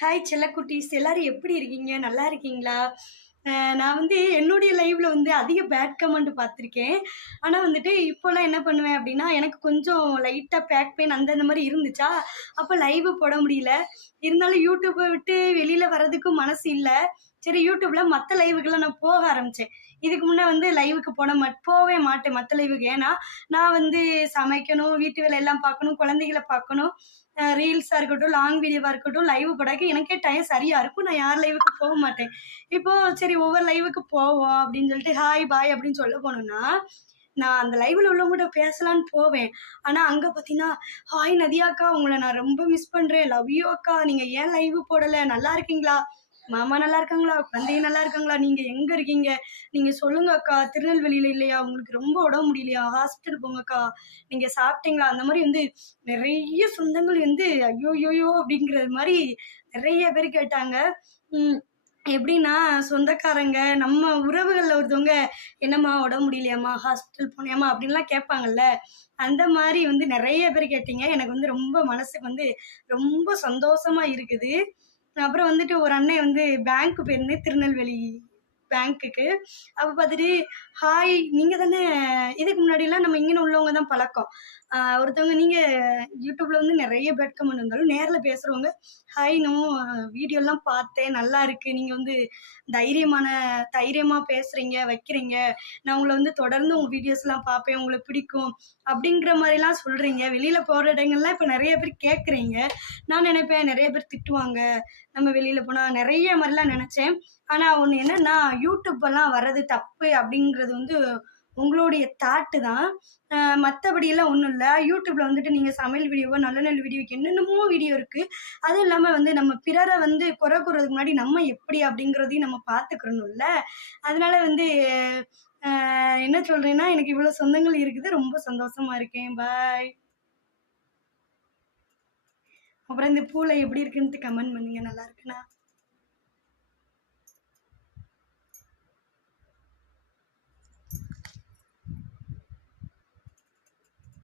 Hi செல்லக்குட்டீஸ், எல்லாரும் எப்படி இருக்கீங்க? நல்லா இருக்கீங்களா? நான் வந்து என்னுடைய லைவ்ல வந்து அதிக பேட் கமெண்ட் பார்த்துருக்கேன். ஆனா வந்துட்டு இப்போலாம் என்ன பண்ணுவேன் அப்படின்னா, எனக்கு கொஞ்சம் லைட்டா பேக் பெயின் அந்த மாரி இருந்துச்சா, அப்ப லைவ் போட முடியல. இருந்தாலும் யூடியூப்ப விட்டு வெளியில வர்றதுக்கும் மனசு இல்ல. சரி யூடியூப்ல மத்த லைவுக்குலாம் நான் போக ஆரம்பிச்சேன். இதுக்கு முன்ன வந்து லைவுக்கு போவே மாட்டேன் மத்த லைவுக்கு. ஏன்னா, நான் வந்து சமைக்கணும், வீட்டு வேலை எல்லாம் பார்க்கணும், குழந்தைகள பார்க்கணும். ரீல்ஸா இருக்கட்டும், லாங் வீடியோவா இருக்கட்டும், லைவ் போடக்கு எனக்கே டைம் சரியா இருக்கும். நான் யார் லைவுக்கு போக மாட்டேன். இப்போ சரி ஒவ்வொரு லைவுக்கு போவோம் அப்படின்னு சொல்லிட்டு, ஹாய், பாய் அப்படின்னு சொல்ல போனோம்னா, நான் அந்த லைவ்ல உள்ளவங்ககிட்ட பேசலான்னு போவேன். ஆனா அங்க பார்த்தீங்கன்னா, ஹாய் நதியா அக்கா, உங்கள நான் ரொம்ப மிஸ் பண்றேன். லவ் யூ அக்கா. நீங்க ஏன் லைவ் போடல? நல்லா இருக்கீங்களா? மாமா நல்லா இருக்காங்களா? குழந்தைங்க நல்லா இருக்காங்களா? நீங்க எங்க இருக்கீங்க? நீங்க சொல்லுங்க அக்கா. திருநெல்வேலியில இல்லையா? உங்களுக்கு ரொம்ப உடம்பு முடியலையா? ஹாஸ்பிட்டல் போங்கக்கா. நீங்க சாப்பிட்டீங்களா? அந்த மாரி வந்து நெறைய சொந்தங்கள் வந்து ஐயோயோயோ! அப்படிங்கிறது மாரி நெறைய பேர் கேட்டாங்க. ம். எப்படின்னா, சொந்தக்காரங்க, நம்ம உறவுகள்ல ஒருத்தவங்க, "என்னம்மா உடம்பு முடியலையாம்மா? ஹாஸ்பிட்டல் போனியாம்மா?" அப்படின்லாம் கேட்பாங்கல்ல. அந்த மாரி வந்து நெறைய பேர் கேட்டீங்க. எனக்கு வந்து ரொம்ப மனசுக்கு வந்து ரொம்ப சந்தோஷமா இருக்குது. அப்புறம் வந்துட்டு ஒரு அண்ணன் வந்து பேங்க் போயிருந்தேன், திருநெல்வேலி பேங்க்குக்கு. அப்ப பார்த்துட்டு, "ஹாய், நீங்க தானே?" இதுக்கு முன்னாடிலாம் நம்ம இங்கன உள்ளவங்க தான் பழக்கம். ஒருத்தவங்க நீங்க யூடியூப்ல வந்து நெறைய பேட் கமெண்ட் இருந்தாலும், நேர்ல பேசுறவங்க, "ஹாய், வீடியோலாம் பார்த்தேன். நல்லா இருக்கு. நீங்க வந்து தைரியமான தைரியமா பேசுறீங்க, வைக்கிறீங்க. நான் உங்கள வந்து தொடர்ந்து உங்க வீடியோஸ்லாம் பார்ப்பேன். உங்கள பிடிக்கும்." அப்படிங்கிற மாரிலாம் சொல்றீங்க. வெளியில போற இடங்கள்லாம் இப்ப நெறைய பேர் கேட்குறீங்க. நான் நெனைப்பேன், நெறைய பேர் திட்டுவாங்க. நம்ம வெளியில போனா நெறைய மாரிலாம் நெனச்சேன். ஆனா ஒண்ணு என்னன்னா, யூடியூப்லாம் வர்றது தப்பு அப்படிங்கிறது வந்து உங்களுடைய தாட்டு தான். மத்தபடிலாம் ஒண்ணும் இல்ல. யூடியூப்ல வந்துட்டு நீங்க சமையல் வீடியோவோ, நல்ல நல்ல வீடியோ என்னென்னமோ வீடியோ இருக்கு. அதுவும் இல்லாம வந்து நம்ம பிறர வந்து குறை கூறுறதுக்கு முன்னாடி நம்ம எப்படி அப்படிங்கிறதையும் நம்ம பார்த்துக்கிறணும்ல. அதனால வந்து என்ன சொல்றேன்னா, எனக்கு இவ்வளோ சொந்தங்கள் இருக்குது. ரொம்ப சந்தோஷமா இருக்கேன். பாய். அப்புறம் இந்த பூல எப்படி இருக்குன்ட்டு கமெண்ட் பண்ணுங்க. நல்லா இருக்குன்னா.